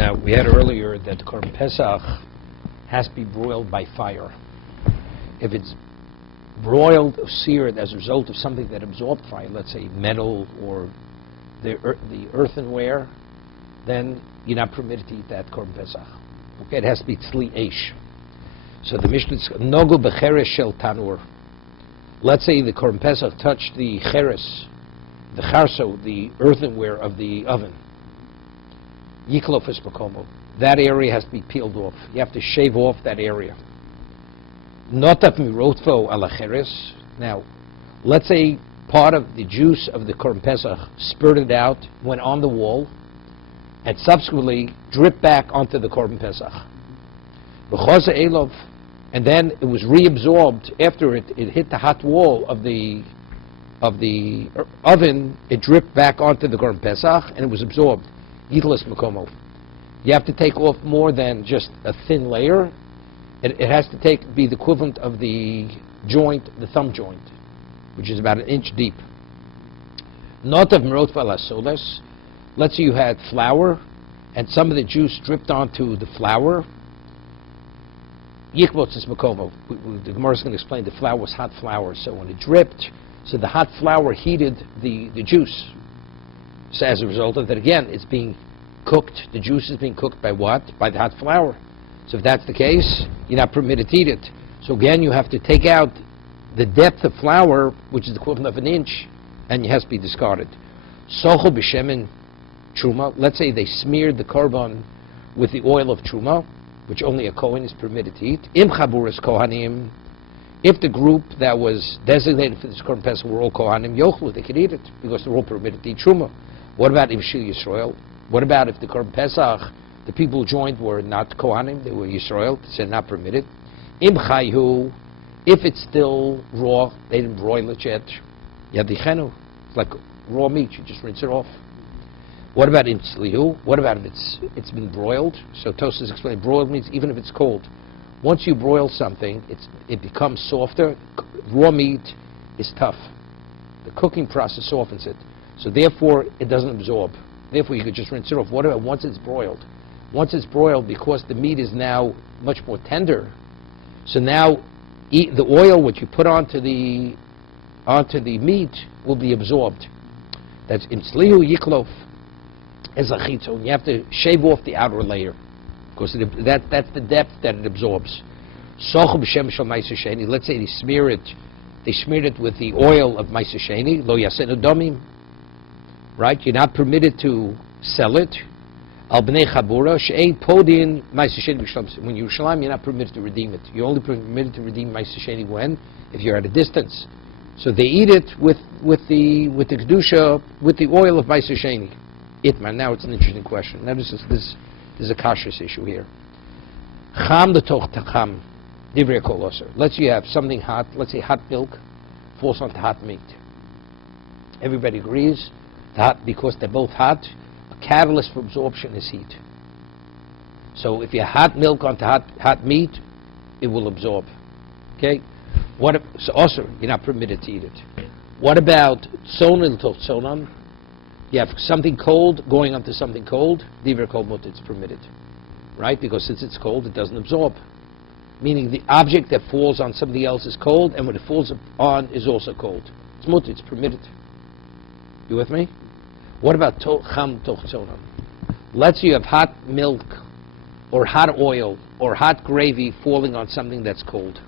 Now, we had earlier that the Korban Pesach has to be broiled by fire. If it's broiled or seared as a result of something that absorbed fire, let's say metal or the earthenware, then you're not permitted to eat that Korban Pesach. Okay, it has to be tzli eish. So the Mishnah is nogu becheres shel tanur. Let's say the Korban Pesach touched the cheres, the charso, the earthenware of the oven. Yiklofes makomo. That area has to be peeled off. You have to shave off that area. Notaf mirotvo ala cheres. Now, let's say part of the juice of the Korban Pesach spurted out, went on the wall, and subsequently dripped back onto the Korban Pesach. B'choza elov, and then it was reabsorbed after it hit the hot wall of the oven. It dripped back onto the Korban Pesach and it was absorbed. Yitlas makomo. You have to take off more than just a thin layer. It has to be the equivalent of the joint, the thumb joint, which is about an inch deep. Not of merot valasoles. Let's say you had flour and some of the juice dripped onto the flour. Yikbotzis makomo. The Gemara is going to explain the flour was hot flour, so when it dripped, so the hot flour heated the juice. So as a result of that, again, it's being cooked. The juice is being cooked by what? By the hot flour. So if that's the case, you're not permitted to eat it. So again, you have to take out the depth of flour, which is the equivalent of an inch, and it has to be discarded. Socho b'shemen truma. Let's say they smeared the korban with the oil of truma, which only a kohen is permitted to eat. Im chaburas kohanim. If the group that was designated for this Korban Pesach were all Kohanim Yochlu, they could eat it because they're all permitted to eat Truma. What about Imshil Yisrael? What about if the Korban Pesach, the people who joined were not Kohanim, they were Yisrael, they said not permitted? Im Chayhu, if it's still raw, they didn't broil it yet, Yadichenu, it's like raw meat, you just rinse it off. What about Im Tzlihu? What about if it's been broiled? So Tosas explained, broiled means even if it's cold. Once you broil something, it becomes softer. Raw meat is tough. The cooking process softens it. So therefore, it doesn't absorb. Therefore, you could just rinse it off. What about once it's broiled? Once it's broiled, because the meat is now much more tender, so now the oil which you put onto the meat will be absorbed. That's imslihu yiklof as a chitzon. You have to shave off the outer layer. Because that's the depth that it absorbs. Let's say they smeared it with the oil of Ma'aseh Sheni, lo yasenu domim. Right? You're not permitted to sell it. Al b'nei chabura she'ein podin Ma'aseh Sheni b'shlam. When you're Yerushalayim, you're not permitted to redeem it. You're only permitted to redeem Ma'aseh Sheni when? If you're at a distance. So they eat it with the kedusha, with the oil of Ma'aseh Sheni. Itman. Now it's an interesting question. Now this is a kashrus issue here. Cham l'toch cham, divrei kol oser. Let's say you have something hot, let's say hot milk, falls onto hot meat. Everybody agrees, because they're both hot, a catalyst for absorption is heat. So if you have hot milk onto hot meat, it will absorb. Okay? So oser, you're not permitted to eat it. What about tzon l'toch tzonan? You have something cold going onto something cold, divrei kol mut, it's permitted. Right? Because since it's cold, it doesn't absorb. Meaning the object that falls on something else is cold, and when it falls on is also cold. It's mut, it's permitted. You with me? What about cham toch tzonam? Let's say you have hot milk, or hot oil, or hot gravy falling on something that's cold.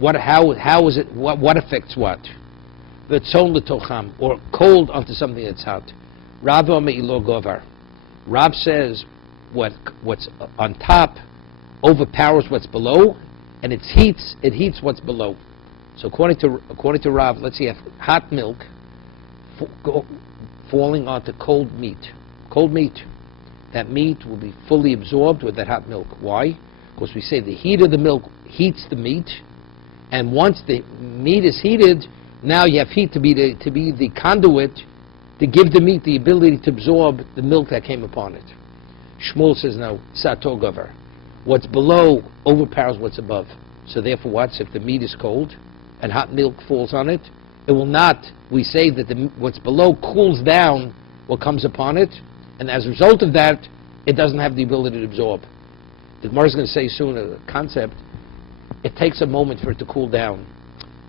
How is it, what affects what? The tzon l'tocham, or cold onto something that's hot. Rav me'ilo govar. Rav says what's on top overpowers what's below, and it heats what's below. So according to Rav, let's say you have hot milk falling onto cold meat. Cold meat. That meat will be fully absorbed with that hot milk. Why? Because we say the heat of the milk heats the meat, and once the meat is heated, now you have heat to be the conduit to give the meat the ability to absorb the milk that came upon it. Shmuel says now, sato gover. What's below overpowers what's above. So therefore what? So if the meat is cold and hot milk falls on it, it will not, we say that what's below cools down what comes upon it, And as a result of that, it doesn't have the ability to absorb. The Gemara is going to say soon a concept. It takes a moment for it to cool down.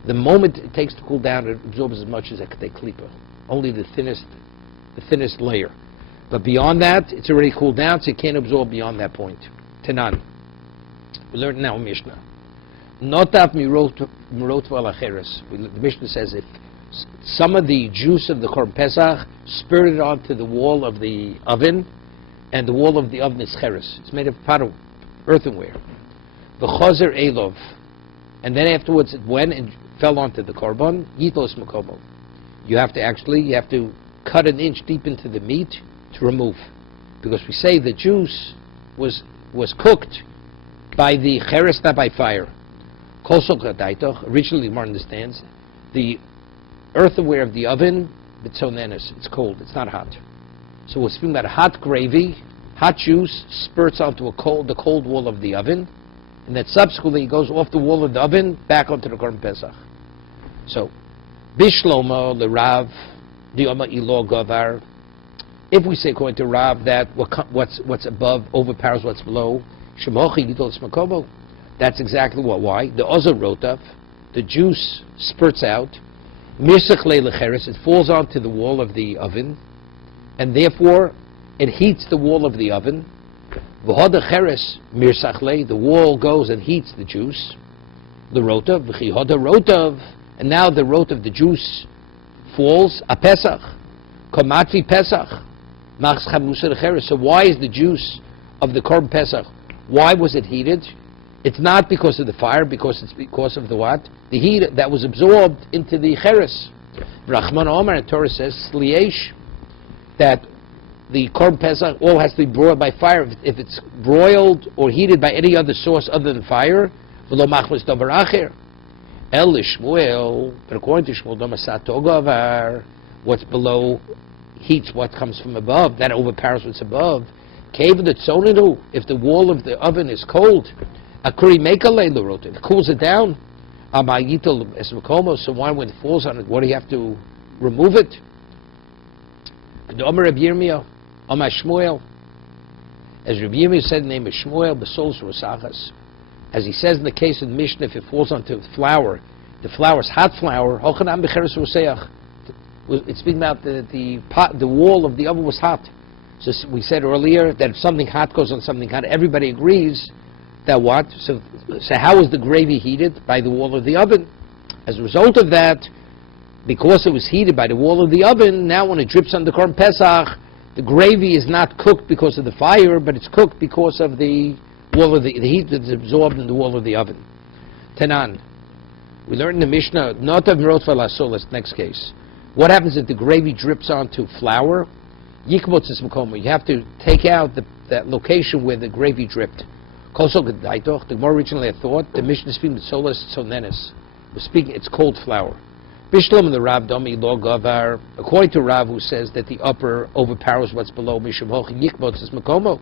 The moment it takes to cool down, it absorbs as much as a klipa, only the thinnest layer. But beyond that, it's already cooled down, so it can't absorb beyond that point. Tenan. We learned now in Mishnah. Notav mirot v'alacheres. The Mishnah says if some of the juice of the Korban Pesach spurted onto the wall of the oven, and the wall of the oven is cheres. It's made of pot of earthenware. V'chozer elov. And then afterwards it went and fell onto the korban. Yitos makomo. You have to cut an inch deep into the meat to remove, because we say the juice was cooked by the cheres, not by fire. Originally, the Gemara understands the earthenware of the oven. It's cold. It's not hot. So we're speaking about hot gravy. Hot juice spurts onto the cold wall of the oven, and that subsequently goes off the wall of the oven back onto the Korban Pesach. So, Bishlomo the Rav Dioma Ilo Gavar. If we say according to Rav that what's above overpowers what's below, Shemochi Yidol Smakobo, that's exactly what. Why? The Ozer Rotav, the juice spurts out, Mirsachle Lecheres, it falls onto the wall of the oven, and therefore it heats the wall of the oven. V'hoda Cheres Mirsachle, the wall goes and heats the juice. The Rotav, V'chihoda Rotav, and now the Rotav, the juice, falls a Pesach. Komatvi Pesach. So why is the juice of the Korban Pesach, why was it heated? It's not because of the fire, because it's because of the what? The heat that was absorbed into the cheres. Rachman Omer, and Torah says, Sliesh, that the Korban Pesach all has to be broiled by fire. If it's broiled or heated by any other source other than fire, v'lo machmas davar acher. El Shmuel, but according to Shmuel, Domasat Togavar, what's below heats what comes from above, that overpowers what's above. Cave the tzoninu, if the wall of the oven is cold, akuri mekale l'rot, it cools it down. Amayitel esmakomo, so why when it falls on it, what do you have to remove it? Omer Rabbi Yirmiyah, Omer Shmuel, as Rabbi Yirmiyah said in the name of Shmuel, Besols Rosachas, as he says in the case of the Mishnah, if it falls onto flour, the flour is hot flour, Hochanam Becheres Roseach. It's speaking about the wall of the oven was hot. So we said earlier that if something hot goes on something hot, everybody agrees that what? So how is the gravy heated? By the wall of the oven. As a result of that, because it was heated by the wall of the oven, now when it drips on the Korban Pesach, the gravy is not cooked because of the fire, but it's cooked because of the wall of the heat that's absorbed in the wall of the oven. Tenan. We learned in the Mishnah, not of Mirot Valasolas, next case. What happens if the gravy drips onto flour? Yikmotzis Makomo. You have to take out that location where the gravy dripped. The Gemara originally thought the Mishnah is speaking with Solas Tzonenis. We're speaking, it's cold flour. Bishlom and the Rav Domi Lo Gavar, according to Rav, who says that the upper overpowers what's below Mishum Hochi Yikmotzis Makomo.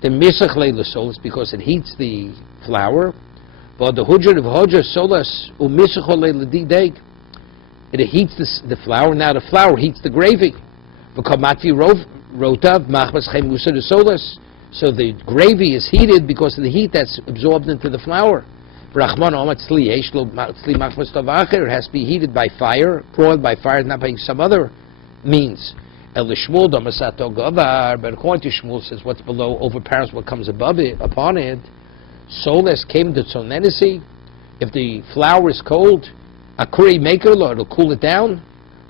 The Misachle Solas, because it heats the flour. But the Hujra of Hujra Solas Umisachole Ledideg. It heats the flour. Now the flour heats the gravy. So the gravy is heated because of the heat that's absorbed into the flour. It has to be heated by fire, broiled by fire, not by some other means. But according to Shmuel, says what's below overpowers what comes above it, upon it. Soles came to tzonenisi. If the flour is cold, akuri maker, it'll cool it down.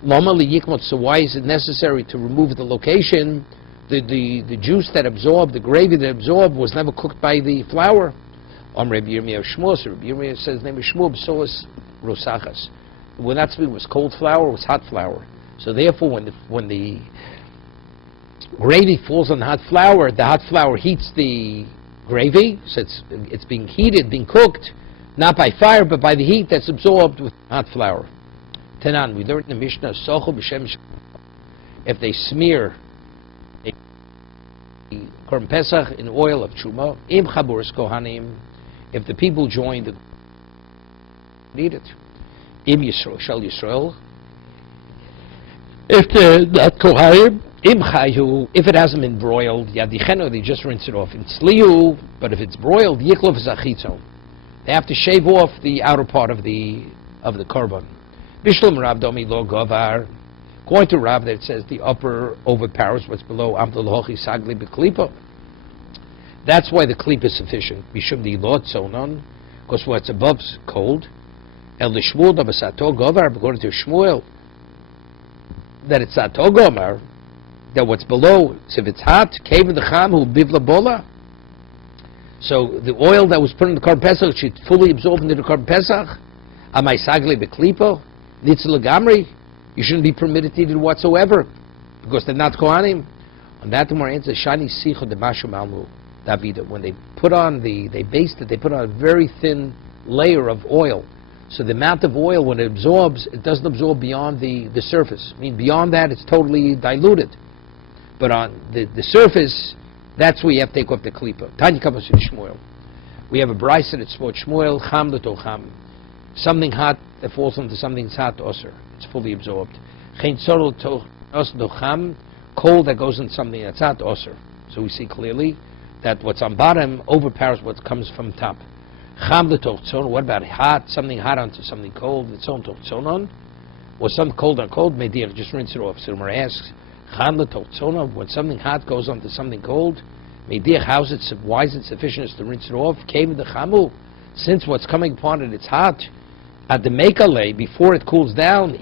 So why is it necessary to remove the location? The juice that absorbed, the gravy that absorbed, was never cooked by the flour. Rabbi Yirmiyah Shmuel, so Rabbi Yirmiyah says the name of Shmuel, B'solas Rosachas. We're not speaking, it was cold flour, it was hot flour. So therefore, when the gravy falls on the hot flour heats the gravy, so it's being heated, being cooked, not by fire, but by the heat that's absorbed with hot flour. Tenan, we learned in the Mishnah, Socho B'Shem, if they smear a Korban Pesach in oil of Truma, Im Chaburis Kohanim, if the people join the need it. Im Yisrael, Shal Yisrael, if they're not Kohanim, If it hasn't been broiled, yadichenu, they just rinse it off. In sliu, but if it's broiled, yiklov zachitzon. They have to shave off the outer part of the korban. Bishlam Rav Domi lo govar. According to Rav, that it says the upper overpowers what's below. Amdol hochi sagli beklipa. That's why the klip is sufficient. Bishum di lot sonon, because what's above is cold. El lishmul da basato govar. According to Shmuel, that it's sato gomer. That what's below, so if it's hot, cave in the cham who bivla bola. So the oil that was put in the korban pesach should fully absorb into the korban pesach. Amai sagli beklipo, nitzul gamri. You shouldn't be permitted to eat it whatsoever, because they're not kohanim. On that, the Gemara answers shani sicho de mashu malmu davida. When they put on they baste it, they put on a very thin layer of oil. So the amount of oil, when it absorbs, it doesn't absorb beyond the surface. I mean, beyond that, it's totally diluted. But on the surface, that's where you have to take off the klipa. Tanya comes in Shmuel. We have a brisa that's about Shmuel, cham l'to cham. Something hot that falls into something that's hot, osir. It's fully absorbed. Chen tzorol to cham, cold that goes into something that's hot, osir. So we see clearly that what's on bottom overpowers what comes from top. Cham l'to tzon, what about hot? Something hot onto something cold, it's on to tzonon. Or something cold on cold, medir, just rinse it off. So the Gemara asks, when something hot goes onto something cold, why is it sufficient to rinse it off? Since what's coming upon it, it's hot. At the mekale, before it cools down,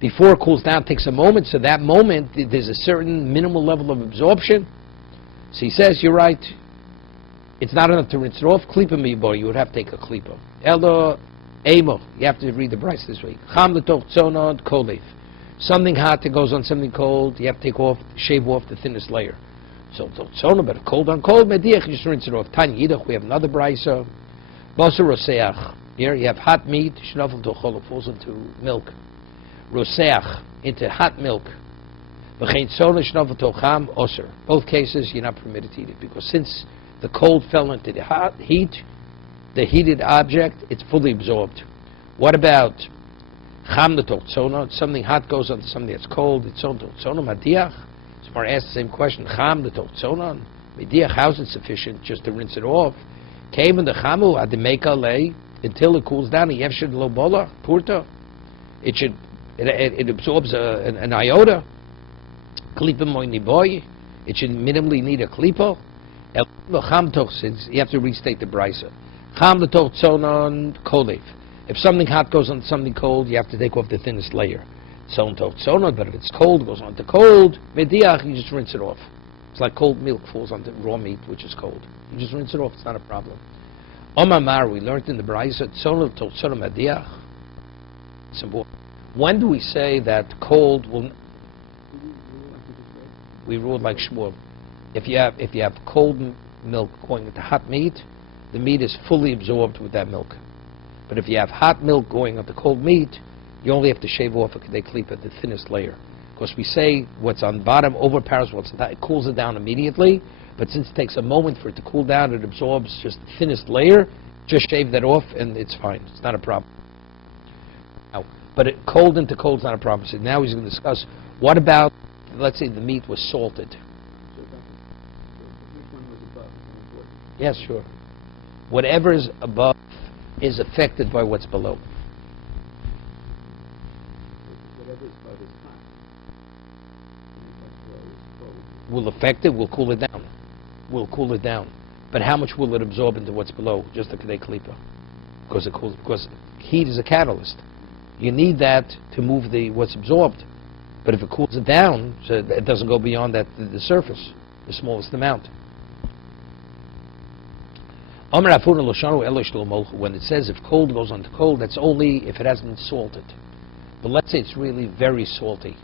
before it cools down, it takes a moment. So that moment, there's a certain minimal level of absorption. So he says, you're right. It's not enough to rinse it off. Klipa mi boy, you would have to take a klipa. Elo Amo, you have to read the Bryce this week. Cham l'toch tzonot kolev. Something hot that goes on something cold, you have to shave off the thinnest layer. So tzonot, but cold on cold, mediach, you just rinse it off. Tanya yidach, we have another Bryce. Basar roseach. Here you have hot meat, shnafel tochol, falls into milk. Roseach, into hot milk. V'chein tzonot, shnafel tocham, osir. Both cases, you're not permitted to eat it, because since the cold fell into the hot heat, the heated object, it's fully absorbed. What about cham l'toch tzonot? Something hot goes onto something that's cold. It's on to tzonot madiach. Someone asked the same question. Cham l'toch tzonot madiach. How's it sufficient just to rinse it off? Came in the chamu adimeka lei until it cools down. Yevshid lo bola purta. It absorbs an iota. Klipa moini boy. It should minimally need a klipa. You have to restate the brisa. If something hot goes on something cold, you have to take off the thinnest layer. But if it's cold, it goes on to cold. Mediach, you just rinse it off. It's like cold milk falls onto raw meat, which is cold. You just rinse it off. It's not a problem. Omamar, we learned in the Brisa, mediach. When do we say that cold will? We ruled like Shmuel. If you have cold milk going into hot meat, the meat is fully absorbed with that milk. But if you have hot milk going onto cold meat, you only have to shave off a kedei klipa, the thinnest layer. Because we say what's on bottom overpowers what's on top. It cools it down immediately, but since it takes a moment for it to cool down, it absorbs just the thinnest layer. Just shave that off and it's fine. It's not a problem. Now, but cold into cold is not a problem. So now he's going to discuss, what about, let's say the meat was salted. Yes, sure. Whatever is above is affected by what's below. Will affect it, will cool it down. Will cool it down. But how much will it absorb into what's below? Just the kedei klipa. Because heat is a catalyst. You need that to move what's absorbed. But if it cools it down, so it doesn't go beyond the surface, the smallest amount. When it says if cold goes on to cold, that's only if it hasn't been salted. But let's say it's really very salty.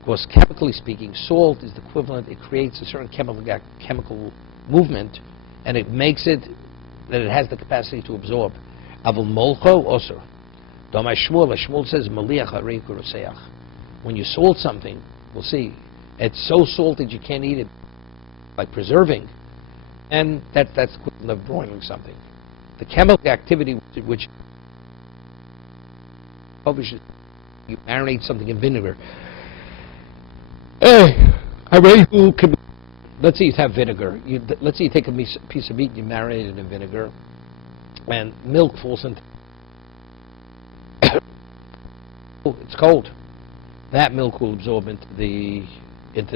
Because chemically speaking, salt is the equivalent, it creates a certain chemical movement, and it makes it that it has the capacity to absorb. Avul molcho osur. Shmuel says maliach hareik uroseach. When you salt something, we'll see, it's so salted you can't eat it, like preserving. And that's equivalent of broiling something. The chemical activity which publishes you marinate something in vinegar. Let's say you have vinegar. Let's say you take a piece of meat and you marinate it in vinegar, and milk falls into it's cold. That milk will absorb into the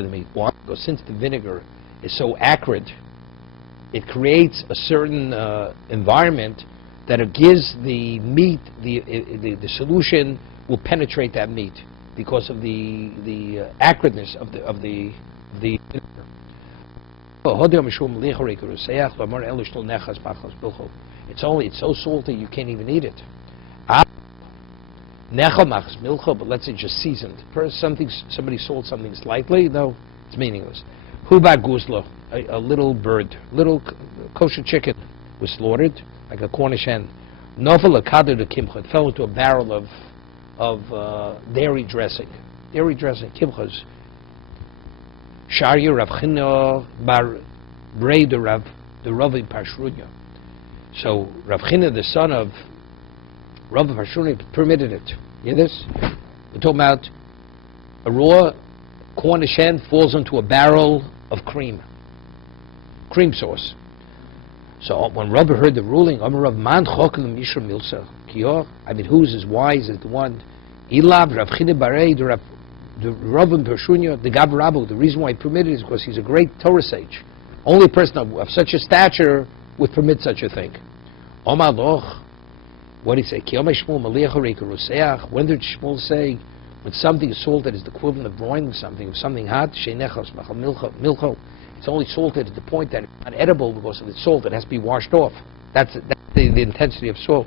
meat. Why? Because since the vinegar is so acrid, it creates a certain environment that it gives the meat, the solution will penetrate that meat because of the acridness of the vinegar. It's so salty you can't even eat it. But let's say just seasoned. Somebody sold something slightly, no, it's meaningless. Huba guzlo, a little bird, little kosher chicken was slaughtered, like a Cornish hen. Novel akadu de kimcha, it fell into a barrel of dairy dressing. Dairy dressing, kimchas. Sharya Rav China bar Brei de Ravi Pashrunya. So Rav China, the son of Rav Pashrunya, permitted it. You hear this? We're talking about a raw Cornish hen falls into a barrel of cream sauce. So when Rabbi heard the ruling, I mean, who's as wise as the one? Ilav Rav China Barei the Rav Pershunya, the Gav Rabu. The reason why he permitted it is because he's a great Torah sage. Only person of such a stature would permit such a thing. Omar Loch, what did he say? When did Shmuel say when something is salted is the equivalent of broiling something hot? It's only salted at the point that it's not edible because of the salt. It has to be washed off. That's the intensity of salt.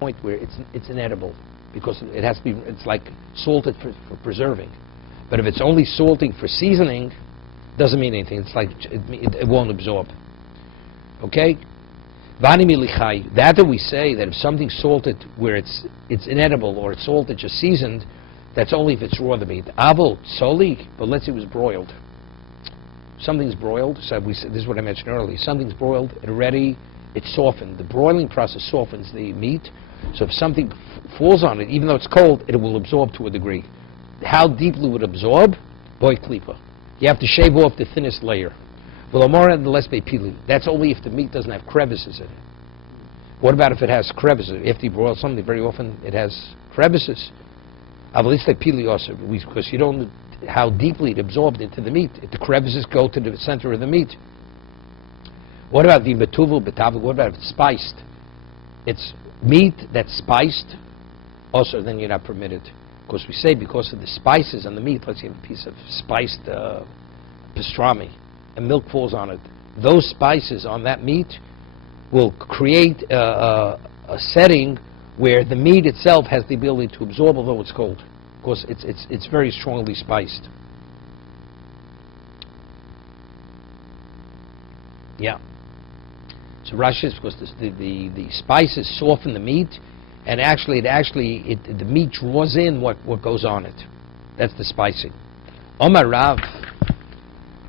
Point where it's inedible because it has to be, it's like salted for preserving. But if it's only salting for seasoning, doesn't mean anything. It's like it won't absorb. Okay? That we say that if something's salted where it's inedible or it's salted just seasoned, that's only if it's raw the meat. Avol soli, but let's say it was broiled. Something's broiled. So this is what I mentioned earlier. Something's broiled. It's softened. The broiling process softens the meat. So if something falls on it, even though it's cold, it will absorb to a degree. How deeply would it absorb? Boy klipa. You have to shave off the thinnest layer. That's only if the meat doesn't have crevices in it. What about if it has crevices? After you broil something, very often it has crevices. Because you don't know how deeply it absorbed into the meat. If the crevices go to the center of the meat. What about the betuvel, betavul? What about if it's spiced? It's meat that's spiced, also then you're not permitted. Because we say because of the spices on the meat, let's say you have a piece of spiced pastrami, and milk falls on it. Those spices on that meat will create a setting where the meat itself has the ability to absorb, although it's cold. Because it's very strongly spiced. Yeah. So Rashi is because the spices soften the meat, and the meat draws in what goes on it. That's the spicing. Omar Rav,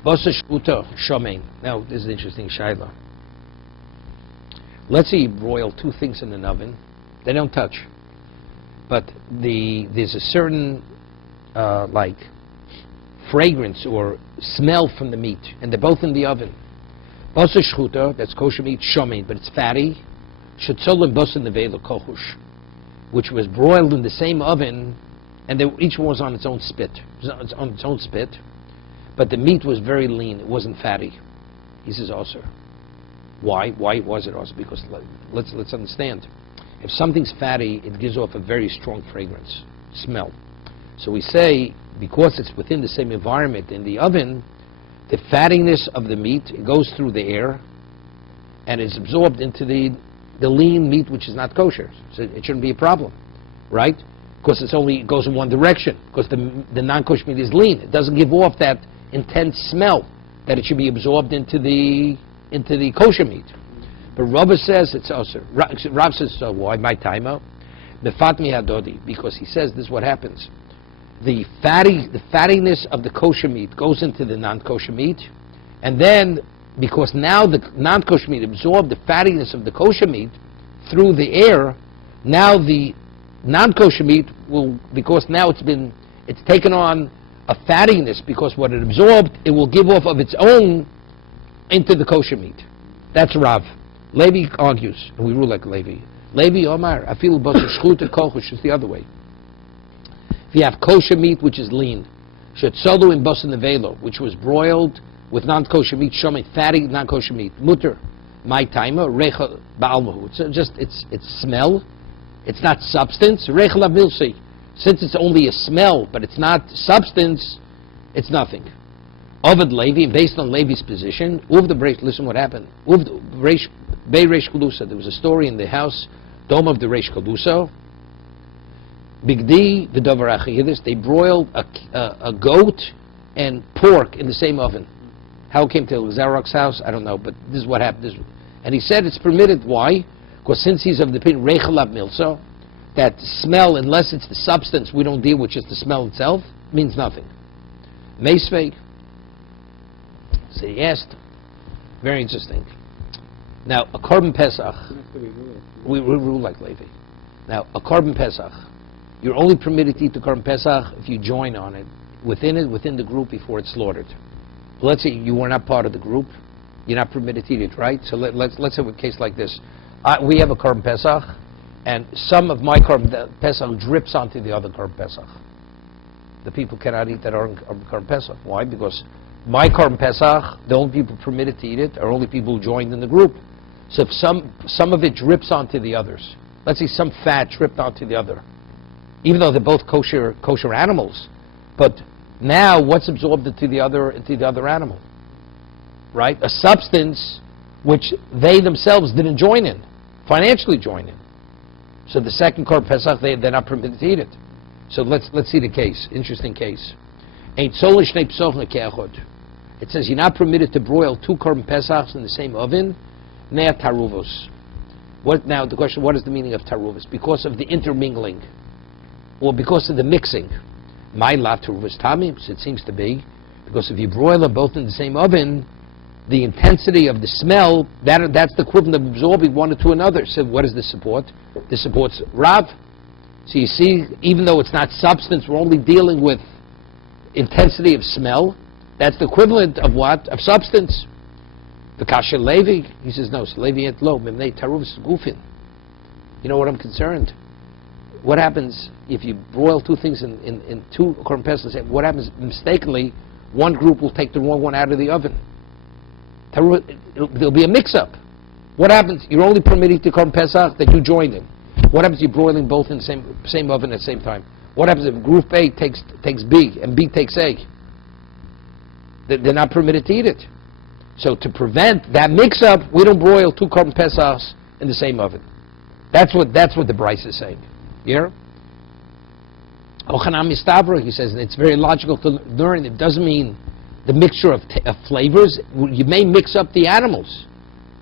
Bosa Shkuta Shomein. Now this is interesting shaila. Let's say you broil two things in an oven, they don't touch, but there's a certain like fragrance or smell from the meat, and they're both in the oven. Basar shchuta, that's kosher meat, shomin, but it's fatty. Shetzolim basar nevela kochush, which was broiled in the same oven, and each one was on its own spit. It was on its own spit, but the meat was very lean. It wasn't fatty. He says also. Why? Why was it also? Because let's understand. If something's fatty, it gives off a very strong fragrance, smell. So we say, because it's within the same environment in the oven, the fattiness of the meat, it goes through the air and is absorbed into the lean meat, which is not kosher. So it shouldn't be a problem, right? Because it goes in one direction, because the non-kosher meat is lean. It doesn't give off that intense smell that it should be absorbed into the kosher meat. But Rabbi says it's also. Rav says, so why? My timer. Because he says this is what happens. The fattiness of the kosher meat goes into the non-kosher meat, and then because now the non-kosher meat absorbed the fattiness of the kosher meat through the air, now the non-kosher meat will, because now it's taken on a fattiness, because what it absorbed, it will give off of its own into the kosher meat. That's Rav. Levi argues, and we rule like Levi. Levi Omar, afilu basar shchuta kochush is the other way. If you have kosher meat which is lean, shetzolu in basar nevelo, which was broiled with non-kosher meat, shomin, fatty non-kosher meat, mutter, my timer, recha ba'almahu. It's smell, it's not substance. Recha milsi, since it's only a smell, but it's not substance, it's nothing. Ovid Levi, based on Levi's position, listen what happened. Bei Reish Kalusa, there was a story in the house, dome of the Reish Kalusa. Bigdi v'davar achiyidis, they broiled a goat and pork in the same oven. How it came to Zarok's house, I don't know, but this is what happened. And he said it's permitted. Why? Because since he's of the opinion, Rechalab Milso, that smell, unless it's the substance we don't deal with, just the smell itself, means nothing. Meisvei. So he asked, very interesting. Now, a korban pesach, we rule like Levi. Now, a korban pesach, you're only permitted to eat the korban pesach if you join on it, within the group before it's slaughtered. Let's say you were not part of the group, you're not permitted to eat it, right? So let's have a case like this. We have a korban pesach, and some of my korban pesach drips onto the other korban pesach. The people cannot eat that korban pesach. Why? Because my korban pesach, the only people permitted to eat it are only people who joined in the group. So if some of it drips onto the others, let's say some fat dripped onto the other, even though they're both kosher animals, but now what's absorbed into the other animal, right? A substance which they themselves didn't join in, financially join in. So the second korban pesach, they're not permitted to eat it. So let's see the case. Interesting case. It says you're not permitted to broil two korban pesachs in the same oven. Nea taruvos. Now the question: what is the meaning of taruvos? Because of the intermingling, or because of the mixing? My lav taruvos tamim. It seems to be because if you broil them both in the same oven, the intensity of the smell that's the equivalent of absorbing one into another. So what does this support? This supports Rav. So you see, even though it's not substance, we're only dealing with intensity of smell. That's the equivalent of what? Of substance. The Kasha Levi, he says, no, so Levi et lo, memnei taruvos gufin. You know what I'm concerned? What happens if you broil two things in two korban pesachs? What happens mistakenly? One group will take the wrong one out of the oven. There'll be a mix-up. What happens? You're only permitted to korban pesach that you joined in. What happens if you're broiling both in the same oven at the same time? What happens if group A takes B and B takes A? They're not permitted to eat it. So to prevent that mix-up, we don't broil two korban pesachs in the same oven. That's what the Bryce is saying. Yeah? Ochanam Mistavra, he says, and it's very logical to learn. It doesn't mean the mixture of flavors. You may mix up the animals.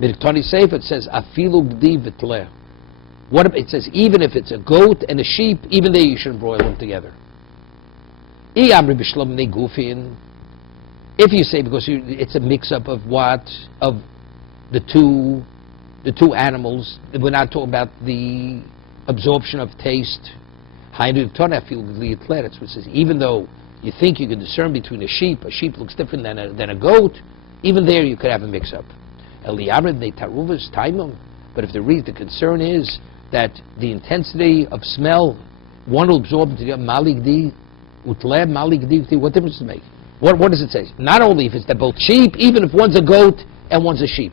Miktani Sefer, it says, afilu b'di v'tleh. It says, even if it's a goat and a sheep, even there you shouldn't broil them together. If you say because it's a mix-up of what? Of the two animals, we're not talking about the absorption of taste. That's what it says. Even though you think you can discern between a sheep looks different than a goat, even there you could have a mix-up. But if the concern is that the intensity of smell, one will absorb into the other, what difference does it make? What does it say? Not only if it's they're both sheep, even if one's a goat and one's a sheep.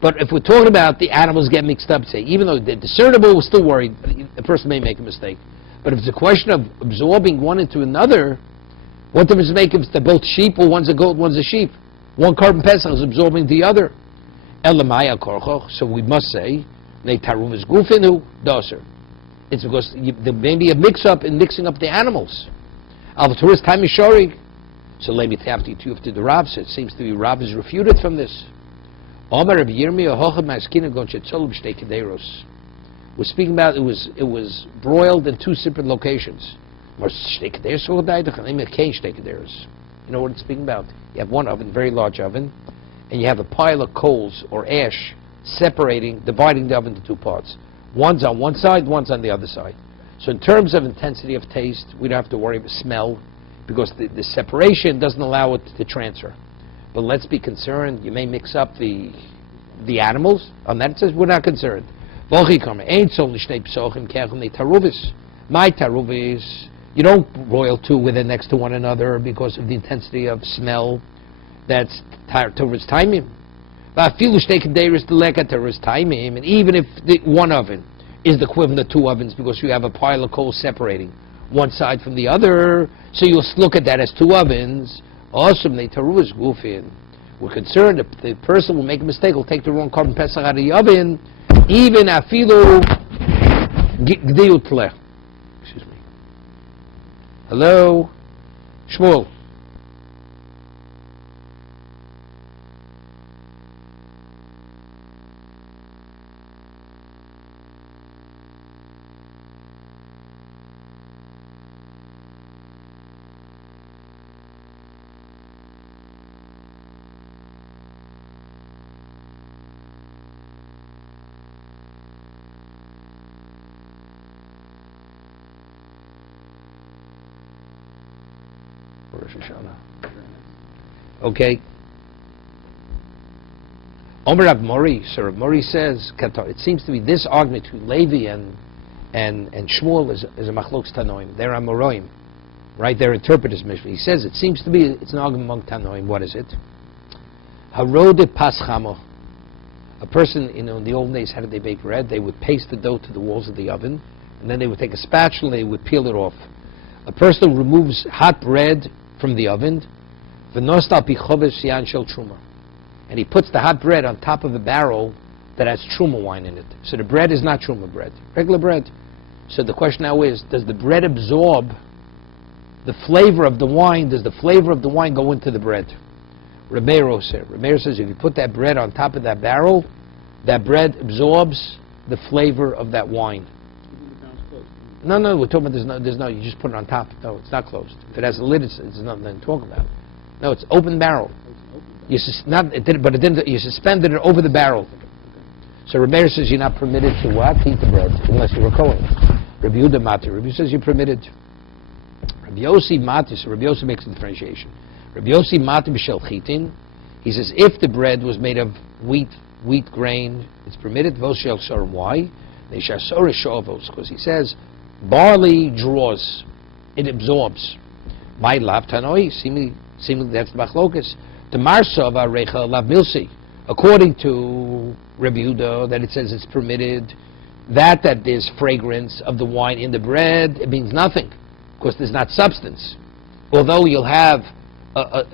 But if we're talking about the animals get mixed up, say, even though they're discernible, we're still worried. The person may make a mistake. But if it's a question of absorbing one into another, what difference does it make if they're both sheep or one's a goat, one's a sheep? One carbon pesach is absorbing the other. So we must say, it's because there may be a mix-up in mixing up the animals. So let me tap to the Rav. So it seems to be Rav is refuted from this. We're speaking about it was broiled in two separate locations. You know what it's speaking about? You have one oven, very large oven, and you have a pile of coals or ash dividing the oven into two parts. One's on one side, one's on the other side. So in terms of intensity of taste, we don't have to worry about smell, because the separation doesn't allow it to transfer. But let's be concerned, you may mix up the animals. On that it says we're not concerned. My taruvis, you don't broil two within next to one another because of the intensity of smell. That's taruvis taimim. And even if the one oven is the equivalent of two ovens because you have a pile of coals separating one side from the other, so you'll look at that as two ovens. Also, we're concerned if the person will make a mistake, will take the wrong carbon pesach out of the oven, even afilu gdiut pleh. Excuse me. Hello? Shmuel. Okay. Omer Rav Mori, Sir Rav Mori says, it seems to be this argument between Levi and Shmuel is a machlokes tanoim. They're Amoraim, right? They're interpreters. He says it seems to be it's an argument among tanoim. What is it? Harode paschamo. A person, in the old days, how did they bake bread? They would paste the dough to the walls of the oven, and then they would take a spatula and they would peel it off. A person removes hot bread from the oven, and he puts the hot bread on top of a barrel that has truma wine in it. So the bread is not truma bread, regular bread. So the question now is, does the bread absorb the flavor of the wine? Does the flavor of the wine go into the bread? Ribeiro says if you put that bread on top of that barrel, that bread absorbs the flavor of that wine. No, we're talking about there's no, you just put it on top. No, it's not closed. If it has a lid, it's nothing to talk about. No, it's open barrel. You suspended it over the barrel. So Rabbi says you're not permitted to what? Eat the bread, unless you're a Kohen. Rabbi Yehuda Mati. Rabbi says you're permitted. Rabbi Yossi Mati, so Rabbi Yossi makes a differentiation. Rabbi Yossi Mati b'shel chitin, he says if the bread was made of wheat grain, it's permitted. Vos shel sorim. Why? They shall sorish shovos, because he says barley draws, it absorbs. My lav tanoi, seemingly that's the machlokas. The marsava recha lav milsi. According to Rabbi Yehuda, that it says it's permitted, that there's fragrance of the wine in the bread, it means nothing, because there's not substance. Although you'll have,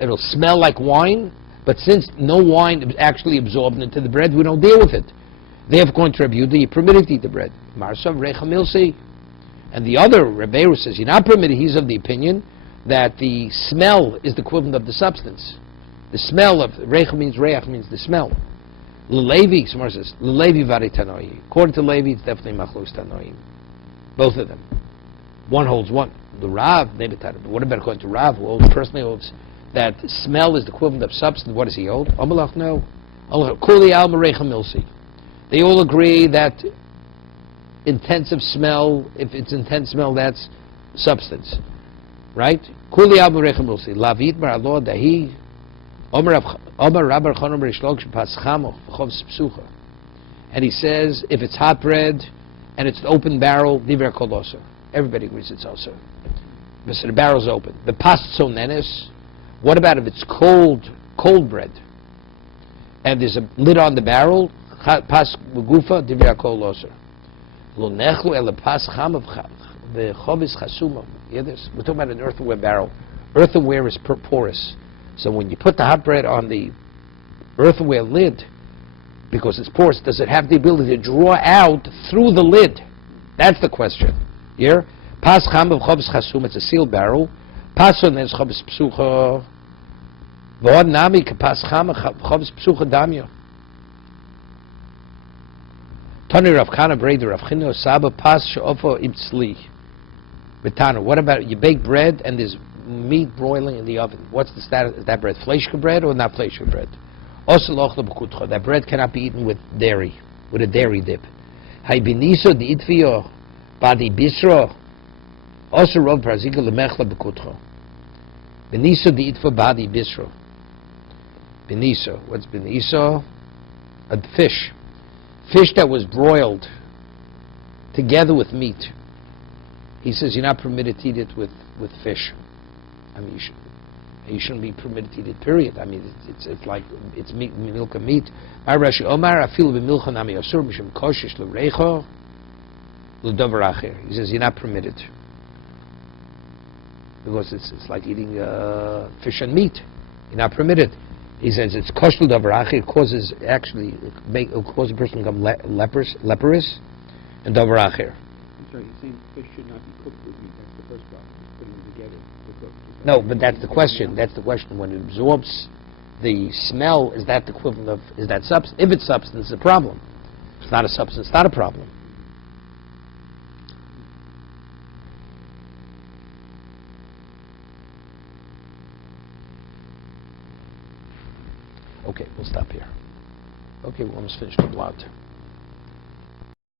it'll smell like wine, but since no wine is actually absorbed into the bread, we don't deal with it. Therefore, according to Rabbi Yehuda, you're permitted to eat the bread. Marsav recha milsi. And the other, Rebbeinu says, you're not permitted. He's of the opinion that the smell is the equivalent of the substance. The smell of reich means the smell. Levi, Samar says, Levi vari tanoi. According to Levi, it's definitely machlokes tanoim. Both of them. One holds one. The Rav, maybe but what about according to Rav, who personally holds that smell is the equivalent of substance? What does he hold? Amalach, no. Kuli al reich milsi. They all agree that intensive smell. If it's intense smell, that's substance, right? Kuli al-Merechem Rusi. Lavit Marallah Dahi. Omer Rabbi Chonom Rishlok Paschamo Chovs Psucha. And he says, if it's hot bread and it's an open barrel, Divrei Kol Osir. Everybody agrees it's Osir. So the barrel's open. The Pastso Nenes. What about if it's cold bread and there's a lid on the barrel? Pas Gufa Divrei Kol Osir. Lo Nechlu El Pas Cham the Chovis Chasuma. Hear this? We're talking about an earthenware barrel. Earthenware is porous. So when you put the hot bread on the earthenware lid, because it's porous, does it have the ability to draw out through the lid? That's the question. Here, pas cham of chovs chasum. It's a sealed barrel. Pas on is chovs psucha. V'od nami pas cham chovs psucha damya. Tani Rav Kana Breder Rav Chino Saba pas she'ofo imtzli. Betana. What about you bake bread and there's meat broiling in the oven? What's the status? Is that bread fleishka bread or not fleishka bread? That bread cannot be eaten with dairy, with a dairy dip. Haibiniso di itvio badi bisro. Also rov prazika lemechla bekutcho. Beniso di itvo badi bisro. Beniso. What's beniso? A fish. Fish that was broiled together with meat. He says you're not permitted to eat it with fish. I mean, you shouldn't be permitted to eat it, period. I mean, it's like, it's meat, milk and meat. My Rashi Omar, afilu b'milcha nami asur, mishum koshish l'reicho, l'dover acher. He says, you're not permitted. Because it's like eating fish and meat. You're not permitted. He says, it's kosher l'dover acher. It causes, actually, it'll cause a person to become leprous, and dover acher. I'm sorry, you're saying fish should not be cooked with meat. That's the first problem. Putting them together to cook. No, but that's the question. That's the question. When it absorbs the smell, is that the equivalent of, is that substance? If it's substance, it's a problem. If it's not a substance, it's not a problem. Okay, we'll stop here. Okay, we're almost finished the blot.